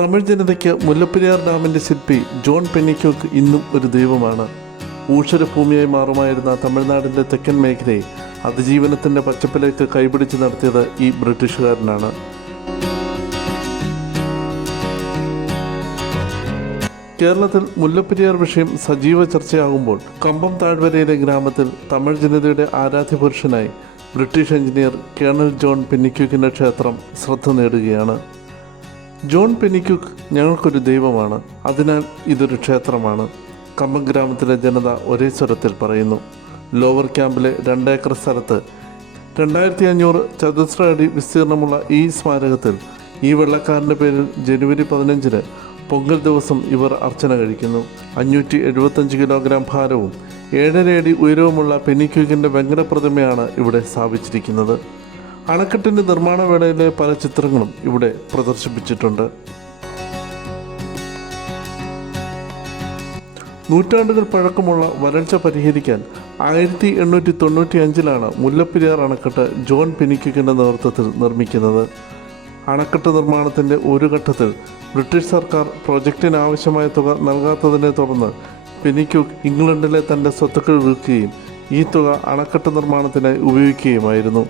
തമിഴ് ജനതയ്ക്ക് മുല്ലപ്പെരിയാർ ഡാമിന്റെ ശില്പി ജോൺ പെന്നിക്കോക്ക് ഇന്നും ഒരു ദൈവമാണ്. ഊഷരഭൂമിയായി മാറുമായിരുന്ന തമിഴ്നാടിന്റെ തെക്കൻ മേഖലയെ അതിജീവനത്തിന്റെ പച്ചപ്പിലേക്ക് കൈപിടിച്ച് നടത്തിയത് ഈ ബ്രിട്ടീഷുകാരനാണ്. കേരളത്തിൽ മുല്ലപ്പെരിയാർ വിഷയം സജീവ ചർച്ചയാകുമ്പോൾ കമ്പം താഴ്വരയിലെ ഗ്രാമത്തിൽ തമിഴ് ജനതയുടെ ആരാധ്യപുരുഷനായി ബ്രിട്ടീഷ് എഞ്ചിനീയർ കേണൽ ജോൺ പെന്നിക്യൂക്കിന്റെ ക്ഷേത്രം ശ്രദ്ധ നേടുകയാണ്. ജോൺ പെനിക്കുക്ക് ഞങ്ങൾക്കൊരു ദൈവമാണ്. അതിനാൽ ഇതൊരു ക്ഷേത്രമാണ്. കമ്പം ഗ്രാമത്തിലെ ജനത ഒരേ സ്വരത്തിൽ പറയുന്നു. ലോവർ ക്യാമ്പിലെ രണ്ടേക്കർ സ്ഥലത്ത് രണ്ടായിരത്തി അഞ്ഞൂറ് ചതുശ്ര അടി വിസ്തീർണമുള്ള ഈ സ്മാരകത്തിൽ ഈ വെള്ളക്കാരന്റെ പേരിൽ ജനുവരി പതിനഞ്ചിന് പൊങ്കൽ ദിവസം ഇവർ അർച്ചന കഴിക്കുന്നു. അഞ്ഞൂറ്റി എഴുപത്തഞ്ച് കിലോഗ്രാം ഭാരവും ഏഴര അടി ഉയരവുമുള്ള പെനിക്യൂക്കിന്റെ വെങ്കട പ്രതിമയാണ് ഇവിടെ സ്ഥാപിച്ചിരിക്കുന്നത്. അണക്കെട്ടിന്റെ നിർമ്മാണ വേളയിലെ പല ചിത്രങ്ങളും ഇവിടെ പ്രദർശിപ്പിച്ചിട്ടുണ്ട്. നൂറ്റാണ്ടുകൾ പഴക്കമുള്ള വരൾച്ച പരിഹരിക്കാൻ ആയിരത്തി എണ്ണൂറ്റി തൊണ്ണൂറ്റി അഞ്ചിലാണ് മുല്ലപ്പെരിയാർ അണക്കെട്ട് ജോൺ പെനിക്യുക്കിന്റെ നേതൃത്വത്തിൽ നിർമ്മിക്കുന്നത്. അണക്കെട്ട് നിർമ്മാണത്തിന്റെ ഒരു ഘട്ടത്തിൽ ബ്രിട്ടീഷ് സർക്കാർ പ്രോജക്റ്റിന് ആവശ്യമായ തുക നൽകാത്തതിനെ തുടർന്ന് പിനിക്യൂക്ക് ഇംഗ്ലണ്ടിലെ തന്റെ സ്വത്തുക്കൾ വിൽക്കുകയും ഈ തുക അണക്കെട്ട് നിർമ്മാണത്തിനായി ഉപയോഗിക്കുകയുമായിരുന്നു.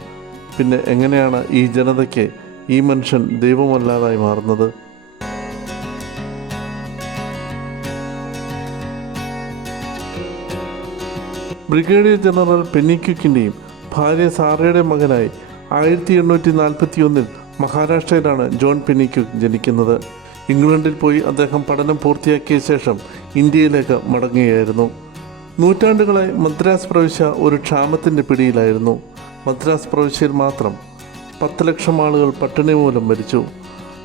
പിന്നെ എങ്ങനെയാണ് ഈ ജനതയ്ക്ക് ഈ മനുഷ്യൻ ദൈവമല്ലാതായി മാറുന്നത്? ബ്രിഗേഡിയർ ജനറൽ പെന്നിക്യുക്കിന്റെയും ഭാര്യ സാറയുടെ മകനായി ആയിരത്തി എണ്ണൂറ്റി നാൽപ്പത്തി ഒന്നിൽ മഹാരാഷ്ട്രയിലാണ് ജോൺ പെന്നിക്യുക്ക് ജനിക്കുന്നത്. ഇംഗ്ലണ്ടിൽ പോയി അദ്ദേഹം പഠനം പൂർത്തിയാക്കിയ ശേഷം ഇന്ത്യയിലേക്ക് മടങ്ങുകയായിരുന്നു. നൂറ്റാണ്ടുകളായി മദ്രാസ് പ്രവിശ്യ ഒരു ക്ഷാമത്തിന്റെ പിടിയിലായിരുന്നു. മദ്രാസ് പ്രവിശ്യയിൽ മാത്രം പത്ത് ലക്ഷം ആളുകൾ പട്ടിണി മൂലം മരിച്ചു.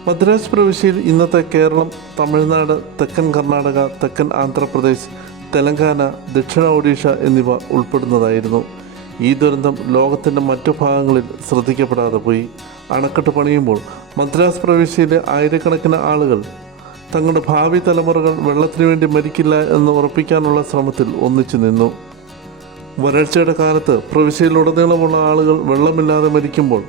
മദ്രാസ് പ്രവിശ്യയിൽ ഇന്നത്തെ കേരളം തമിഴ്നാട് തെക്കൻ കർണാടക തെക്കൻ ആന്ധ്രാപ്രദേശ് തെലങ്കാന ദക്ഷിണ ഒഡീഷ എന്നിവ ഉൾപ്പെടുന്നതായിരുന്നു. ഈ ദുരന്തം ലോകത്തിന്റെ മറ്റു ഭാഗങ്ങളിൽ ശ്രദ്ധിക്കപ്പെടാതെ പോയി. അണക്കെട്ട് പണിയുമ്പോൾ മദ്രാസ് പ്രവിശ്യയിലെ ആയിരക്കണക്കിന് ആളുകൾ തങ്ങളുടെ ഭാവി തലമുറകൾ വെള്ളത്തിനു വേണ്ടി മരിക്കില്ല എന്ന് ഉറപ്പിക്കാനുള്ള ശ്രമത്തിൽ ഒന്നിച്ചു നിന്നു. വരൾച്ചയുടെ കാലത്ത് പ്രവിശ്യയിലുടനീളമുള്ള ആളുകൾ വെള്ളമില്ലാതെ മരിക്കുമ്പോൾ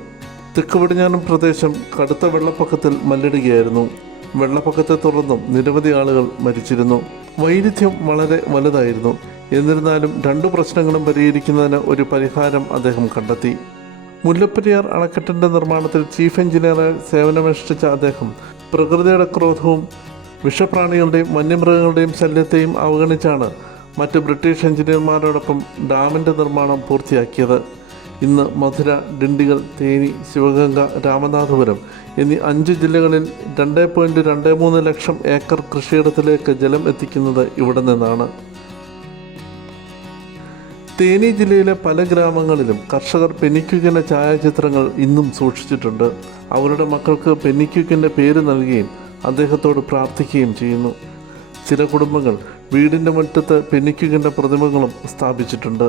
തെക്ക് പടിഞ്ഞാറൻ പ്രദേശം കടുത്ത വെള്ളപ്പൊക്കത്തിൽ മല്ലിടുകയായിരുന്നു. വെള്ളപ്പൊക്കത്തെ തുടർന്നും നിരവധി ആളുകൾ മരിച്ചിരുന്നു. വൈരുദ്ധ്യം വളരെ വലുതായിരുന്നു. എന്നിരുന്നാലും രണ്ടു പ്രശ്നങ്ങളും പരിഹരിക്കുന്നതിന് ഒരു പരിഹാരം അദ്ദേഹം കണ്ടെത്തി. മുല്ലപ്പെരിയാർ അണക്കെട്ടിന്റെ നിർമ്മാണത്തിൽ ചീഫ് എഞ്ചിനീയറായി സേവനമനുഷ്ഠിച്ച അദ്ദേഹം പ്രകൃതിയുടെ ക്രോധവും വിഷപ്രാണികളുടെയും വന്യമൃഗങ്ങളുടെയും ശല്യത്തെയും അവഗണിച്ചാണ് മറ്റ് ബ്രിട്ടീഷ് എഞ്ചിനീയർമാരോടൊപ്പം ഡാമിന്റെ നിർമ്മാണം പൂർത്തിയാക്കിയത് ഇന്ന് മധുര ഡിണ്ടിഗൽ തേനി ശിവഗംഗ രാമനാഥപുരം എന്നീ അഞ്ച് ജില്ലകളിൽ രണ്ട് പോയിന്റ് രണ്ട് മൂന്ന് ലക്ഷം ഏക്കർ കൃഷിയിടത്തിലേക്ക് ജലം എത്തിക്കുന്നത് ഇവിടെ നിന്നാണ്. തേനി ജില്ലയിലെ പല ഗ്രാമങ്ങളിലും കർഷകർ പെനിക്കുക്കിന്റെ ഛായാചിത്രങ്ങൾ ഇന്നും സൂക്ഷിച്ചിട്ടുണ്ട്. അവരുടെ മക്കൾക്ക് പെനിക്കുക്കിന്റെ പേര് നൽകുകയും അദ്ദേഹത്തോട് പ്രാർത്ഥിക്കുകയും ചെയ്യുന്നു. ചില കുടുംബങ്ങൾ വീടിന്റെ മുറ്റത്ത് പെനിക്കുകന്റെ പ്രതിമകളും സ്ഥാപിച്ചിട്ടുണ്ട്.